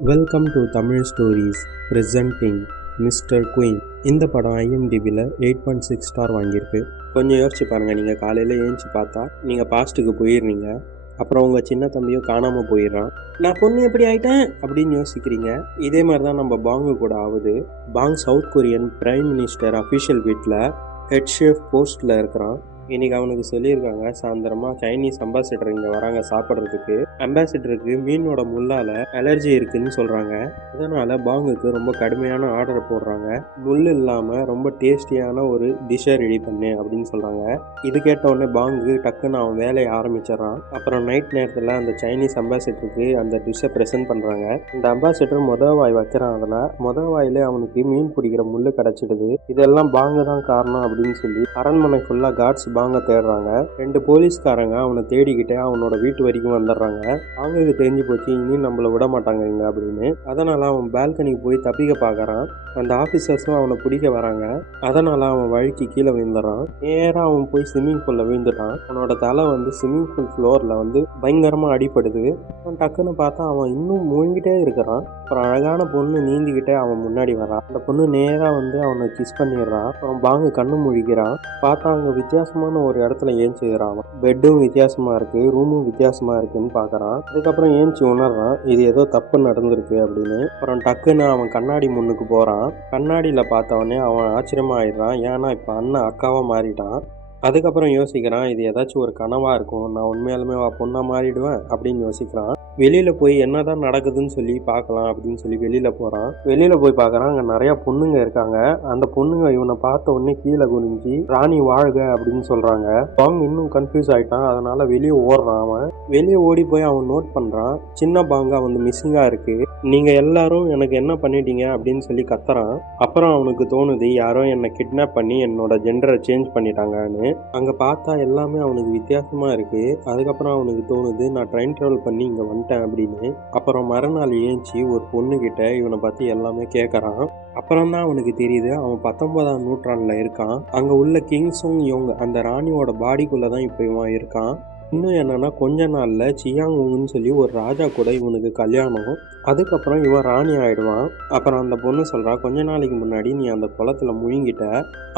Welcome to Tamil stories presenting mister queen இந்த படம் ஐஎம்டிபியில் எயிட் பாயிண்ட் சிக்ஸ் ஸ்டார் வாங்கியிருக்கு. கொஞ்சம் யோசிச்சு பாருங்கள் நீங்கள் காலையில் ஏஞ்சி பார்த்தா நீங்கள் பாஸ்ட்டுக்கு போயிடுறீங்க. அப்புறம் உங்கள் சின்ன தம்பியும் காணாமல் போயிடுறான். நான் பொண்ணு எப்படி ஆயிட்டேன்? அப்படின்னு யோசிக்கிறீங்க. இதே மாதிரி தான் நம்ம பாங்கு கூட ஆகுது. Bang south Korean prime minister official வீட்டில் ஹெட் ஷேஃப் போஸ்ட்டில் இருக்கிறான். இன்னைக்கு அவனுக்கு சொல்லியிருக்காங்க சாயந்தரமா சைனீஸ் அம்பாசிடர் இங்கே வராங்க சாப்பிட்றதுக்கு. அம்பாசிடருக்கு மீனோட முள்ளால அலர்ஜி இருக்குன்னு சொல்றாங்க. அதனால பாங்குக்கு ரொம்ப கடுமையான ஆர்டர் போடுறாங்க. முள் இல்லாம ரொம்ப டேஸ்டியான ஒரு டிஷ்ஷை ரெடி பண்ணு அப்படின்னு சொல்றாங்க. இது கேட்ட உடனே பாங்கு டக்குன்னு அவன் வேலையை ஆரம்பிச்சிடறான். அப்புறம் நைட் நேரத்தில் அந்த சைனீஸ் அம்பாசிடருக்கு அந்த டிஷ்ஷை ப்ரெசென்ட் பண்றாங்க. இந்த அம்பாசிடர் மொத வாய் வைக்கிறான். அதில் மொத வாயிலே அவனுக்கு மீன் பிடிக்கிற முள் கிடைச்சிடுது. இதெல்லாம் பாங்கு தான் காரணம் அப்படின்னு சொல்லி அரண்மனை ஃபுல்லாக காட்ஸ் வாங்க தேடுறாங்க. ரெண்டு போலீஸ்காரங்க அவனை தேடிக்கிட்டே அவனோட வீட்டு வரைக்கும் வந்துடுறாங்க. பாங்குக்கு தெரிஞ்சு போச்சு இனி நம்மளை விட மாட்டாங்க இங்கே அப்படின்னு. அதனால அவன் பால்கனிக்கு போய் தப்பிக்க பார்க்குறான். அந்த ஆஃபீஸர்ஸும் அவனை பிடிக்க வராங்க. அதனால அவன் வழுக்கி கீழே விழுந்துடுறான். நேராக அவன் போய் ஸ்விம்மிங் பூலில் விழுந்துட்டான். அவனோட தலை வந்து ஸ்விம்மிங் பூல் ஃப்ளோரில் வந்து பயங்கரமாக அடிப்படுது அவன் டக்குன்னு பார்த்தா அவன் இன்னும் மூழ்கிட்டே இருக்கிறான். அப்புறம் அழகான பொண்ணு நீந்திக்கிட்டே அவன் முன்னாடி வரான் அந்த பொண்ணு நேராக வந்து அவனை கிஸ் பண்ணிடுறான் அவன் பாங்கு கண்ணு முழிக்கிறான். பார்த்தா அங்கே வித்தியாசமான ஒரு இடத்துல ஏஞ்சிக்கிறான் அவன். பெட்டும் வித்தியாசமாக இருக்குது ரூமும் வித்தியாசமாக இருக்குன்னு பார்க்கறான். அதுக்கப்புறம் ஏஞ்சி உணர்றான் இது ஏதோ தப்பு நடந்திருக்கு அப்படின்னு. அப்புறம் டக்குன்னு அவன் கண்ணாடி முன்னுக்கு போகிறான் கண்ணாடியில் பார்த்தவொடனே அவன் ஆச்சரியமா ஆயிடுறான் ஏன்னா இப்போ அண்ணன் அக்காவாக மாறிட்டான். அதுக்கப்புறம் யோசிக்கிறான் இது ஏதாச்சும் ஒரு கனவாக இருக்கும். நான் உண்மையாலுமே பொண்ணாக மாறிடுவேன் அப்படின்னு யோசிக்கிறான். வெளியில் போய் என்னதான் நடக்குதுன்னு சொல்லி பார்க்கலாம் அப்படின்னு சொல்லி வெளியில் போகிறான் வெளியில் போய் பார்க்குறான் அங்கே நிறையா பொண்ணுங்க இருக்காங்க. அந்த பொண்ணுங்க இவனை பார்த்த உடனே கீழே குனிஞ்சு ராணி வாழ்க அப்படின்னு சொல்கிறாங்க பாங் இன்னும் கன்ஃபியூஸ் ஆகிட்டான் அதனால் வெளியே ஓடுறான் அவன். வெளியே ஓடி போய் அவன் நோட் பண்ணுறான் சின்ன பாங்கா வந்து மிஸ்ஸிங்காக இருக்குது நீங்கள் எல்லாரும் எனக்கு என்ன பண்ணிட்டீங்க? அப்படின்னு சொல்லி கத்துறான். அப்புறம் அவனுக்கு தோணுது யாரோ என்னை கிட்னாப் பண்ணி என்னோட ஜெண்டரை சேஞ்ச் பண்ணிட்டாங்கன்னு. அங்கே பார்த்தா எல்லாமே அவனுக்கு வித்தியாசமாக இருக்குது அதுக்கப்புறம் அவனுக்கு தோணுது நான் ட்ரெயின் ட்ராவல் பண்ணி இங்கே வந்து வந்துட்டேன் அப்படின்னு. அப்புறம் மறுநாள் ஏஞ்சி ஒரு பொண்ணு கிட்ட இவனை பத்தி எல்லாமே கேட்கறான் அப்புறம் தான் அவனுக்கு தெரியுது அவன் பத்தொன்பதாம் நூற்றாண்டுல இருக்கான். அங்க உள்ள கிங்ஸும் இவங்க அந்த ராணியோட பாடிக்குள்ளே தான் இப்போ இவன் இருக்கான். இன்னும் என்னன்னா கொஞ்ச நாள்ல சியாங் சொல்லி ஒரு ராஜா கூட இவனுக்கு கல்யாணம். அதுக்கப்புறம் இவன் ராணி ஆயிடுவான். அப்புறம் அந்த பொண்ணு சொல்றா கொஞ்ச நாளைக்கு முன்னாடி நீ அந்த குளத்துல முழுங்கிட்ட.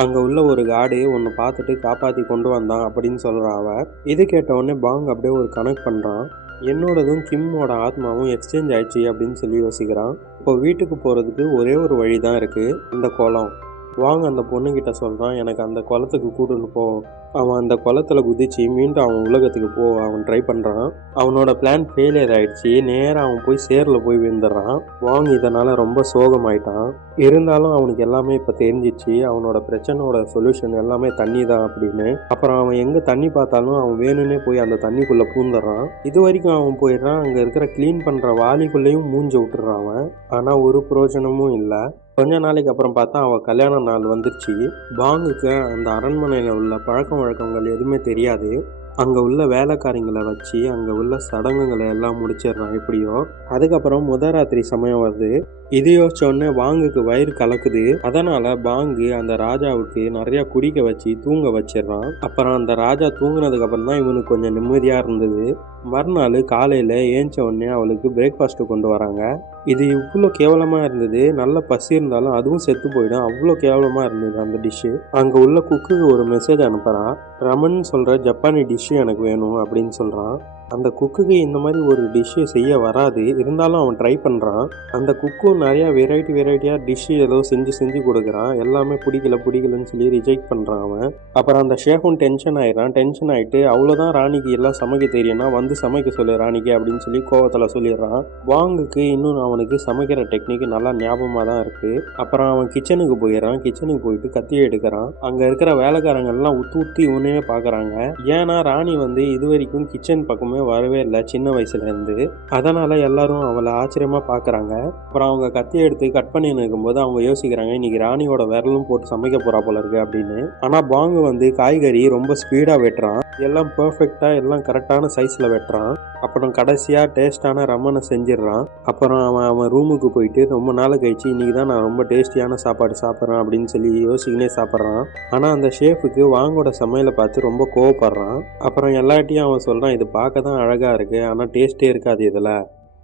அங்க உள்ள ஒரு காடு உன்னை பார்த்துட்டு காப்பாத்தி கொண்டு வந்தான் அப்படின்னு சொல்றா அவன் இது கேட்ட உடனே பாங் அப்படியே ஒரு கனெக்ட் பண்றான். என்னோடதும் கிம்மோட ஆத்மாவும் எக்ஸ்சேஞ்ச் ஆயிடுச்சு அப்படின்னு சொல்லி யோசிக்கிறான். இப்போ வீட்டுக்கு போகிறதுக்கு ஒரே ஒரு வழி தான் இருக்குது இந்த குளம் வாங்க அந்த பொண்ணுக்கிட்ட சொல்கிறான் எனக்கு அந்த குளத்துக்கு கூட்டுன்னு போ. அவன் அந்த குளத்துல குதிச்சு மீண்டும் அவன் உலகத்துக்கு போ அவன் ட்ரை பண்ணுறான் அவனோட பிளான் ஃபெயிலியர் ஆயிடுச்சு. நேராக அவன் போய் சேரில் போய் விழுந்துடுறான். வாங் இதனால் ரொம்ப சோகமாயிட்டான். இருந்தாலும் அவனுக்கு எல்லாமே இப்போ தெரிஞ்சிச்சு. அவனோட பிரச்சனையோட சொல்யூஷன் எல்லாமே தண்ணி தான் அப்படின்னு. அப்புறம் அவன் எங்கே தண்ணி பார்த்தாலும் அவன் வேணும்னே போய் அந்த தண்ணிக்குள்ளே பூந்துடுறான். இது வரைக்கும் அவன் போயிடுறான். அங்கே இருக்கிற க்ளீன் பண்ணுற வாளிக்குள்ளேயும் மூஞ்ச விட்டுறான் அவன். ஆனால் ஒரு பிரயோஜனமும் இல்லை. கொஞ்ச நாளைக்கு அப்புறம் பார்த்தா அவள் கல்யாண நாள் வந்துருச்சு. பாங்குக்கு அந்த அரண்மனையில் உள்ள பழக்க வழக்கங்கள் எதுவுமே தெரியாது. அங்கே உள்ள வேலைக்காரங்களை வச்சு அங்கே உள்ள சடங்குகளை எல்லாம் முடிச்சிடுறான் எப்படியோ. அதுக்கப்புறம் முத ராத்திரி சமயம் வருது. இது யோசிச்சோடனே உடனே வயிறு கலக்குது. அதனால பாங்கு அந்த ராஜாவுக்கு நிறைய குடிக்க வச்சு தூங்க வச்சிடுறான். அப்புறம் அந்த ராஜா தூங்கினதுக்கு அப்புறம் தான் இவனுக்கு கொஞ்சம் நிம்மதியா இருந்தது. மறுநாள் காலையில ஏஞ்ச உடனே அவளுக்கு பிரேக்ஃபாஸ்ட் கொண்டு வராங்க. இது இவ்வளோ கேவலமா இருந்தது. நல்ல பசி இருந்தாலும் அதுவும் செத்து போயிடும். அவ்வளோ கேவலமா இருந்தது அந்த டிஷ்ஷு அங்கே உள்ள குக்குக்கு ஒரு மெசேஜ் அனுப்புறான். ரமன் சொல்ற ஜப்பானி டிஷ்ஷு எனக்கு வேணும் அப்படின்னு சொல்றான். அந்த குக்குக்கு இந்த மாதிரி ஒரு டிஷ்ஷு செய்ய வராது. இருந்தாலும் அவன் ட்ரை பண்ணுறான் அந்த குக்கும் நிறையா வெரைட்டி வெரைட்டியாக டிஷ்ஷு ஏதோ செஞ்சு செஞ்சு கொடுக்குறான். எல்லாமே பிடிக்கல பிடிக்கலன்னு சொல்லி ரிஜெக்ட் பண்ணுறான் அவன். அப்புறம் அந்த ஷேஃபும் டென்ஷன் ஆயிடுறான். டென்ஷன் ஆகிட்டு அவ்வளோதான் ராணிக்கு எல்லாம் சமைக்க தெரியும்னா வந்து சமைக்க சொல்லு ராணிக்கு அப்படின்னு சொல்லி கோவத்தில் சொல்லிடுறான். வாங்குக்கு இன்னும் அவனுக்கு சமைக்கிற டெக்னிக் நல்லா ஞாபகமாக தான் இருக்குது அப்புறம் அவன் கிச்சனுக்கு போயிடுறான். கிச்சனுக்கு போயிட்டு கத்தியை எடுக்கிறான். அங்கே இருக்கிற வேலைக்காரங்கள்லாம் உத்து உத்தி இவனே பார்க்குறாங்க ஏன்னா ராணி வந்து இது வரைக்கும் கிச்சன் பக்கமே வரவே இல்லை சின்ன வயசுலேருந்து அதனால் எல்லாரும் அவளை ஆச்சரியமாக பார்க்குறாங்க அப்புறம் அவங்க கத்தி எடுத்து கட் பண்ணி இருக்கும்போது அவங்க யோசிக்கிறாங்க இன்றைக்கி ராணியோட விரலும் போட்டு சமைக்க போகிறா போல இருக்கு அப்படின்னு. ஆனால் பாங்கு வந்து காய்கறி ரொம்ப ஸ்பீடாக வெட்டுறான். எல்லாம் பர்ஃபெக்டாக எல்லாம் கரெக்டான சைஸில் வெட்டுறான். அப்புறம் கடைசியாக டேஸ்டான ரம்மனை செஞ்சிடுறான். அப்புறம் அவன் அவன் ரூமுக்கு போயிட்டு ரொம்ப நாள் கழிச்சு இன்றைக்கி தான் நான் ரொம்ப டேஸ்டியான சாப்பாடு சாப்பிட்றேன் அப்படின்னு சொல்லி யோசிக்கினே சாப்பிட்றான். ஆனால் அந்த ஷேஃபுக்கு வாங்கோட சமையலை பார்த்து ரொம்ப கோவப்படுறான். அப்புறம் எல்லாட்டையும் அவன் சொல்கிறான் இது பார்க்க தான் அழகாக இருக்குது ஆனால் டேஸ்ட்டே இருக்காது இதில்.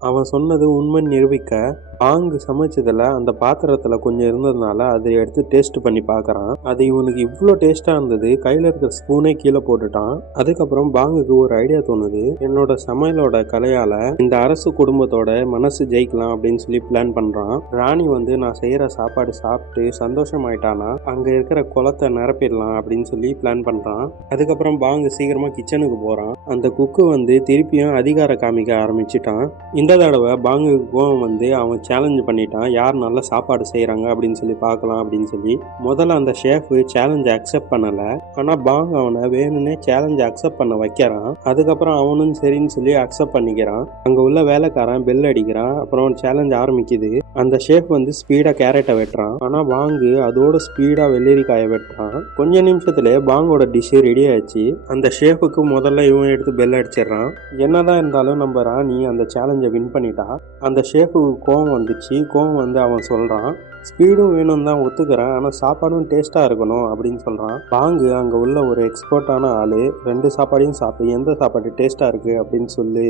அவன் சொன்னது உண்மை நிரூபிக்க பாங்கு சமைச்சதில் அந்த பாத்திரத்தில் கொஞ்சம் இருந்ததுனால அதை எடுத்து டேஸ்ட் பண்ணி பார்க்குறான் அது இவனுக்கு இவ்வளோ டேஸ்ட்டாக இருந்தது கையில் இருக்கிற ஸ்பூனே கீழே போட்டுட்டான். அதுக்கப்புறம் பாங்குக்கு ஒரு ஐடியா தோணுது. என்னோட சமையலோட கலையால் இந்த அரசு குடும்பத்தோட மனசு ஜெயிக்கலாம் அப்படின்னு சொல்லி பிளான் பண்ணுறான் ராணி வந்து நான் செய்கிற சாப்பாடு சாப்பிட்டு சந்தோஷமாயிட்டானா? அங்கே இருக்கிற குளத்தை நிரப்பிடலாம் அப்படின்னு சொல்லி பிளான் பண்ணுறான் அதுக்கப்புறம் பாங்கு சீக்கிரமாக கிச்சனுக்கு போகிறான் அந்த குக்கு வந்து திருப்பியும் அதிகார காமிக்க ஆரம்பிச்சிட்டான். இந்த தடவை பாங்குக்கு கோவம் வந்து அவன் சேலஞ்சு பண்ணிட்டான். யார் நல்ல சாப்பாடு செய்கிறாங்க அப்படின்னு சொல்லி பார்க்கலாம் அப்படின்னு சொல்லி. முதல்ல அந்த ஷேஃபு சேலஞ்சை அக்செப்ட் பண்ணலை. ஆனால் பாங் அவனை வேணும்னே சேலஞ்சை அக்செப்ட் பண்ண வைக்கிறான். அதுக்கப்புறம் அவனும் சரின்னு சொல்லி அக்செப்ட் பண்ணிக்கிறான். அங்கே உள்ள வேலைக்காரன் பெல் அடிக்கிறான். அப்புறம் சேலஞ்ச் ஆரம்பிக்குது. அந்த ஷேஃப் வந்து ஸ்பீடாக கேரட்டை வெட்டுறான். ஆனால் பாங்கு அதோட ஸ்பீடாக வெள்ளரிக்காயை வெட்டுறான். கொஞ்ச நிமிஷத்துல பாங்கோட டிஷ்ஷு ரெடி ஆச்சு அந்த ஷேஃபுக்கு முதல்ல இவன் எடுத்து பெல் அடிச்சிடுறான். என்னதான் இருந்தாலும் நம்ம ராணி அந்த சேலஞ்சை வின் பண்ணிட்டா. அந்த ஷேஃபுக்கு கோவம் வந்துச்சு. கோவம் வந்து அவன் சொல்கிறான் ஸ்பீடும் வேணும் தான் ஒத்துக்கிறேன். ஆனால் சாப்பாடும் டேஸ்ட்டாக இருக்கணும் அப்படின்னு சொல்கிறான் பாங்கு அங்கே உள்ள ஒரு எக்ஸ்பர்ட்டான ஆள் ரெண்டு சாப்பாடையும் சாப்பிட்டு எந்த சாப்பாடு டேஸ்ட்டாக இருக்குது அப்படின்னு சொல்லி.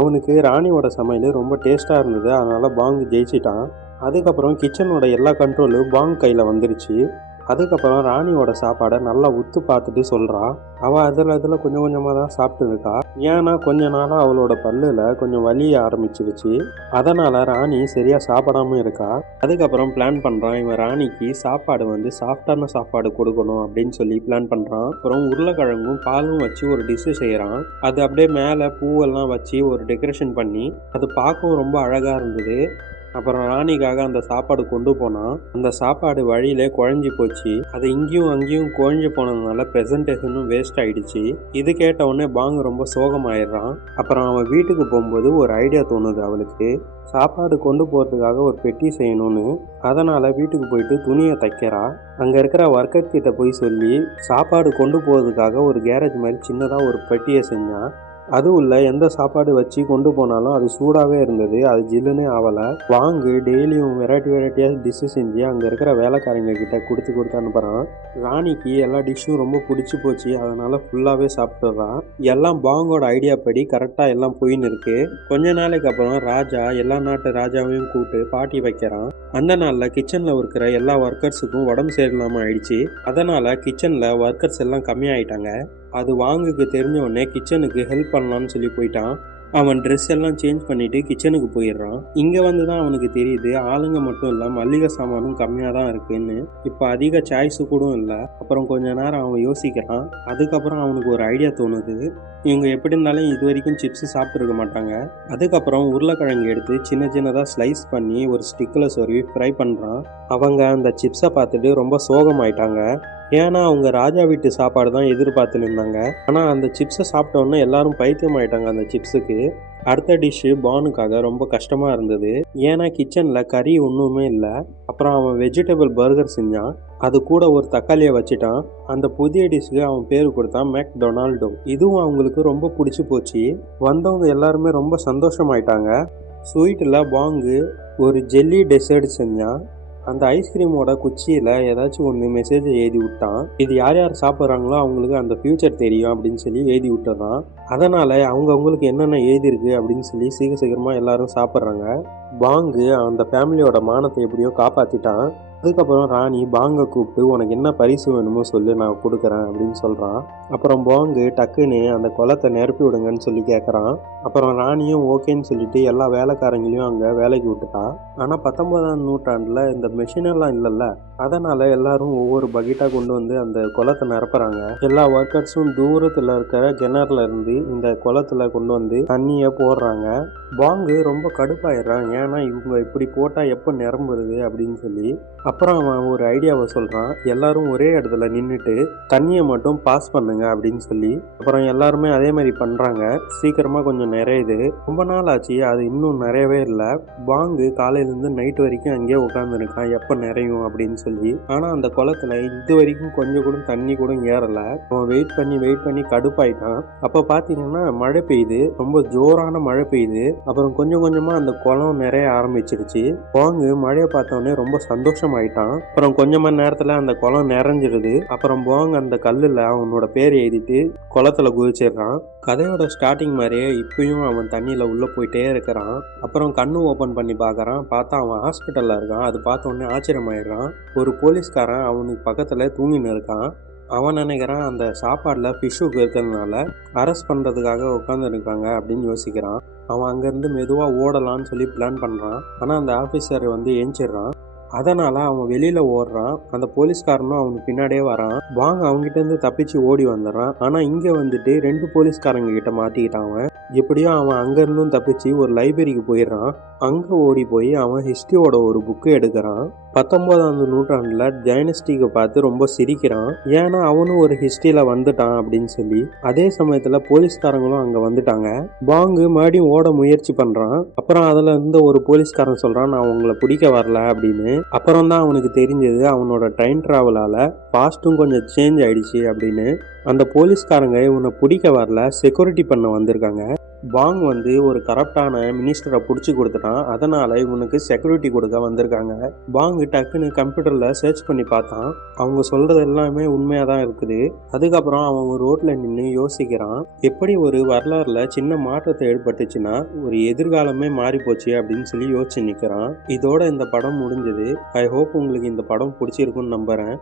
அவனுக்கு ராணியோட சமையல் ரொம்ப டேஸ்ட்டாக இருந்தது. அதனால் பாங்கு ஜெயிச்சிட்டான். அதுக்கப்புறம் கிச்சனோட எல்லா கண்ட்ரோலும் பாங் கையில் வந்துருச்சு. அதுக்கப்புறம் ராணியோட சாப்பாடை நல்லா உத்து பார்த்துட்டு சொல்கிறான் அவள் அதில் அதில் கொஞ்சம் கொஞ்சமாக தான் சாப்பிட்டு இருக்கா ஏன்னா கொஞ்ச நாளாக அவளோட பல்லில் கொஞ்சம் வலிய ஆரம்பிச்சிருச்சு. அதனால் ராணி சரியாக சாப்பிடாம இருக்கா. அதுக்கப்புறம் பிளான் பண்ணுறான் இவன் ராணிக்கு சாப்பாடு வந்து சாஃப்டான சாப்பாடு கொடுக்கணும் அப்படின்னு சொல்லி பிளான் பண்ணுறான் அப்புறம் உருளைக்கிழங்கும் பாலும் வச்சு ஒரு டிஷ்ஷு செய்கிறான் அது அப்படியே மேலே பூவெல்லாம் வச்சு ஒரு டெக்கரேஷன் பண்ணி அது பார்க்கவும் ரொம்ப அழகாக இருந்தது. அப்புறம் ராணிக்காக அந்த சாப்பாடு கொண்டு போனான் அந்த சாப்பாடு வழியிலே குழஞ்சி போச்சு. அது இங்கேயும் அங்கேயும் குழஞ்சி போனதுனால ப்ரெசன்டேஷனும் வேஸ்ட் ஆயிடுச்சு. இது கேட்ட உடனே பாங் ரொம்ப சோகமாயிடுறான். அப்புறம் அவன் வீட்டுக்கு போகும்போது ஒரு ஐடியா தோணுது அவளுக்கு. சாப்பாடு கொண்டு போகிறதுக்காக ஒரு பெட்டி செய்யணும்னு. அதனால் வீட்டுக்கு போயிட்டு துணியை தைக்கிறா. அங்கே இருக்கிற ஒர்க்கர் கிட்ட போய் சொல்லி சாப்பாடு கொண்டு போகிறதுக்காக ஒரு கேரேஜ் மாதிரி சின்னதாக ஒரு பெட்டியை செஞ்சான் அதுவும் உள்ள எந்த சாப்பாடு வச்சு கொண்டு போனாலும் அது சூடாகவே இருந்தது அது ஜில்லுனே ஆகலை வாங்கு டெய்லியும் வெரைட்டி வெரைட்டியாக டிஷ்ஷு செஞ்சு அங்கே இருக்கிற வேலைக்காரங்க கிட்ட கொடுத்து கொடுத்து அனுப்புகிறான் ராணிக்கு எல்லா டிஷ்ஷும் ரொம்ப பிடிச்சி போச்சு அதனால் ஃபுல்லாகவே சாப்பிட்றான் எல்லாம் பாங்கோட ஐடியா படி கரெக்டாக எல்லாம் போயின்னு இருக்கு. கொஞ்ச நாளைக்கு அப்புறம் ராஜா எல்லா நாட்டு ராஜாவையும் கூப்பிட்டு பாட்டி வைக்கிறான். அந்த நாளில் கிச்சனில் இருக்கிற எல்லா ஒர்க்கர்ஸுக்கும் உடம்பு சரியில்லாமல் ஆயிடுச்சு. அதனால் கிச்சனில் ஒர்க்கர்ஸ் எல்லாம் கம்மியாயிட்டாங்க. அது வாங்குக்கு தெரிஞ்ச உடனே கிச்சனுக்கு ஹெல்ப் பண்ணலான்னு சொல்லி போயிட்டான். அவன் ட்ரெஸ் எல்லாம் சேஞ்ச் பண்ணிட்டு கிச்சனுக்கு போயிடுறான். இங்கே வந்து தான் அவனுக்கு தெரியுது ஆளுங்க மட்டும் இல்லை மல்லிகை சாமானும் கம்மியாக தான் இருக்குன்னு. இப்போ அதிக சாய்ஸு கூட இல்லை. அப்புறம் கொஞ்ச நேரம் அவன் யோசிக்கிறான். அதுக்கப்புறம் அவனுக்கு ஒரு ஐடியா தோணுது. இவங்க எப்படி இருந்தாலும் இது வரைக்கும் சிப்ஸு சாப்பிட்ருக்க மாட்டாங்க. அதுக்கப்புறம் உருளைக்கிழங்கு எடுத்து சின்ன சின்னதாக ஸ்லைஸ் பண்ணி ஒரு ஸ்டிக்கில் சொருவி ஃப்ரை பண்ணுறான் அவங்க அந்த சிப்ஸை பார்த்துட்டு ரொம்ப சோகமாயிட்டாங்க. ஏன்னா அவங்க ராஜா வீட்டு சாப்பாடு தான் எதிர்பார்த்து இருந்தாங்க. ஆனால் அந்த சிப்ஸை சாப்பிட்டோன்னே எல்லாரும் பைத்தியம் ஆயிட்டாங்க அந்த சிப்ஸுக்கு. அடுத்த டிஷ்ஷு பானுக்காக ரொம்ப கஷ்டமாக இருந்தது. ஏன்னா கிச்சனில் கறி ஒன்றுமே இல்லை. அப்புறம் அவன் வெஜிடபிள் பர்கர் செஞ்சான். அது கூட ஒரு தக்காளியை வச்சுட்டான். அந்த புதிய டிஷ்க்கு அவன் பேர் கொடுத்தான் மேக் டொனால்டோ இதுவும் அவங்களுக்கு ரொம்ப பிடிச்சி போச்சு. வந்தவங்க எல்லாருமே ரொம்ப சந்தோஷமாயிட்டாங்க. ஸ்வீட்டில் பாங்கு ஒரு ஜெல்லி டெசர்ட் செஞ்சான். அந்த ஐஸ்கிரீமோட குச்சியில் ஏதாச்சும் ஒன்று மெசேஜை எழுதி விட்டான். இது யார் யார் சாப்பிட்றாங்களோ அவங்களுக்கு அந்த ஃப்யூச்சர் தெரியும் அப்படின்னு சொல்லி எழுதி விட்டுறான். அதனால் அவங்கவுங்களுக்கு என்னென்ன எழுதியிருக்கு அப்படின்னு சொல்லி சீக்கிரம் சீக்கிரமாக எல்லாரும் சாப்பிட்றாங்க. பாங்கு அந்த ஃபேமிலியோட மானத்தை எப்படியோ காப்பாற்றிட்டான் அதுக்கப்புறம் ராணி பாங்கை கூப்பிட்டு உனக்கு என்ன பரிசு வேணுமோ சொல்லி நான் கொடுக்குறேன் அப்படின்னு சொல்கிறான் அப்புறம் பாங்கு டக்குன்னு அந்த குளத்தை நிரப்பி விடுங்கன்னு சொல்லி கேட்குறான் அப்புறம் ராணியும் ஓகேன்னு சொல்லிட்டு எல்லா வேலைக்காரங்களையும் அங்கே வேலைக்கு விட்டுட்டான். ஆனால் பத்தொன்பதாம் நூற்றாண்டில் இந்த மெஷினெல்லாம் இல்லைல்ல அதனால் எல்லாரும் ஒவ்வொரு பக்கெட்டாக கொண்டு வந்து அந்த குளத்தை நிரப்புறாங்க. எல்லா ஒர்க்கர்ஸும் தூரத்தில் இருக்கிற கிணறுல இருந்து இந்த குளத்துல கொண்டு வந்து தண்ணியை போடுறாங்க. பாங்கு ரொம்ப கடுப்பாயிடுறான். ஏன்னா இவங்க இப்படி போட்டால் எப்போ நிரம்புறது அப்படின்னு சொல்லி அப்புறம் அவன் ஒரு ஐடியாவை சொல்கிறான் எல்லாரும் ஒரே இடத்துல நின்றுட்டு தண்ணியை மட்டும் பாஸ் பண்ணுங்க அப்படின்னு சொல்லி. அப்புறம் எல்லாருமே அதே மாதிரி பண்ணுறாங்க சீக்கிரமாக கொஞ்சம் நிறையுது. ரொம்ப நாள் ஆச்சு அது இன்னும் நிறையவே இல்லை. பாங்கு காலையிலேருந்து நைட் வரைக்கும் அங்கேயே உட்காந்துருக்கான் எப்போ நிறையும் அப்படின்னு சொல்லி. ஆனால் அந்த குளத்துல இது வரைக்கும் கொஞ்சம் கூட தண்ணி கூட ஏறலை. அவன் வெயிட் பண்ணி வெயிட் பண்ணி கடுப்பாயிட்டான். அப்போ பார்த்தீங்கன்னா மழை பெய்யுது. ரொம்ப ஜோரான மழை பெய்யுது. அப்புறம் கொஞ்சம் கொஞ்சமாக அந்த குளம் நிறைய ஆரம்பிச்சிருச்சு. பாங்கு மழையை பார்த்தோன்னே ரொம்ப சந்தோஷமாக ஆயிட்டான். அப்புறம் கொஞ்ச மணி நேரத்தில் அந்த குளம் நிறைஞ்சிருது. அப்புறம் போங் அந்த கல்லில் அவனோட பேர் எழுதிட்டு குளத்துல குதிச்சிடுறான். கதையோட ஸ்டார்டிங் மாதிரியே இப்பயும் அவன் தண்ணியில் உள்ளே போயிட்டே இருக்கிறான். அப்புறம் கண்ணு ஓப்பன் பண்ணி பாக்குறான் பார்த்தா அவன் ஹாஸ்பிட்டலில் இருக்கான். அது பார்த்த உடனே ஆச்சரியமாயிடுறான். ஒரு போலீஸ்காரன் அவனுக்கு பக்கத்தில் தூங்கின்னு இருக்கான். அவன் நினைக்கிறான் அந்த சாப்பாடில் ஃபிஷ்ஷுக்கு இருக்கிறதுனால அரெஸ்ட் பண்ணுறதுக்காக உட்காந்துருக்காங்க அப்படின்னு யோசிக்கிறான். அவன் அங்கேருந்து மெதுவாக ஓடலான்னு சொல்லி பிளான் பண்ணுறான் ஆனால் அந்த ஆஃபீஸர் வந்து எஞ்சிடுறான் அதனால் அவன் வெளியில் ஓடுறான். அந்த போலீஸ்காரனும் அவனுக்கு பின்னாடியே வரான். வாங்க அவங்ககிட்டேருந்து தப்பிச்சு ஓடி வந்துடுறான். ஆனால் இங்கே வந்துட்டு ரெண்டு போலீஸ்காரங்க கிட்ட மாட்டிக்கிட்டான் அவன். எப்படியோ அவன் அங்கேருந்தும் தப்பிச்சு ஒரு லைப்ரரிக்கு போயிடுறான். அங்கே ஓடி போய் அவன் ஹிஸ்ட்ரியோட ஒரு புக்கு எடுக்கிறான். பத்தொம்போதாம் நூற்றாண்டில் டைனஸ்டிக்கை பார்த்து ரொம்ப சிரிக்கிறான். ஏன்னா அவனும் ஒரு ஹிஸ்ட்ரியில் வந்துட்டான் அப்படின்னு சொல்லி. அதே சமயத்தில் போலீஸ்காரங்களும் அங்கே வந்துட்டாங்க. பாங்கு மறுபடியும் ஓட முயற்சி பண்ணுறான் அப்புறம் அதில் இருந்த ஒரு போலீஸ்காரன் சொல்கிறான் நான் உங்களை பிடிக்க வரல அப்படின்னு. அப்புறம் தான் அவனுக்கு தெரிஞ்சது அவனோட ட்ரெயின் ட்ராவலால் பாஸ்ட்டும் கொஞ்சம் சேஞ்ச் ஆயிடுச்சு அப்படின்னு. அந்த போலீஸ்காரங்க இவனை பிடிக்க வரல செக்யூரிட்டி பண்ண வந்திருக்காங்க. பாங் வந்து ஒரு கரப்டான மினிஸ்டரை பிடிச்சி கொடுத்துட்டான் அதனால் இவனுக்கு செக்யூரிட்டி கொடுக்க வந்திருக்காங்க. பாங் டக்குன்னு கம்ப்யூட்டரில் சர்ச் பண்ணி பார்த்தான் அவங்க சொல்கிறது எல்லாமே உண்மையாக தான் இருக்குது. அதுக்கப்புறம் அவன் ரோட்டில் நின்று யோசிக்கிறான் எப்படி ஒரு வரலாறுல சின்ன மாற்றத்தை ஏற்பட்டுச்சுன்னா ஒரு எதிர்காலமே மாறி போச்சு அப்படின்னு சொல்லி யோசிச்சு நிற்கிறான் இதோட இந்த படம் முடிஞ்சது. ஐ ஹோப் உங்களுக்கு இந்த படம் பிடிச்சிருக்குன்னு நம்புகிறேன்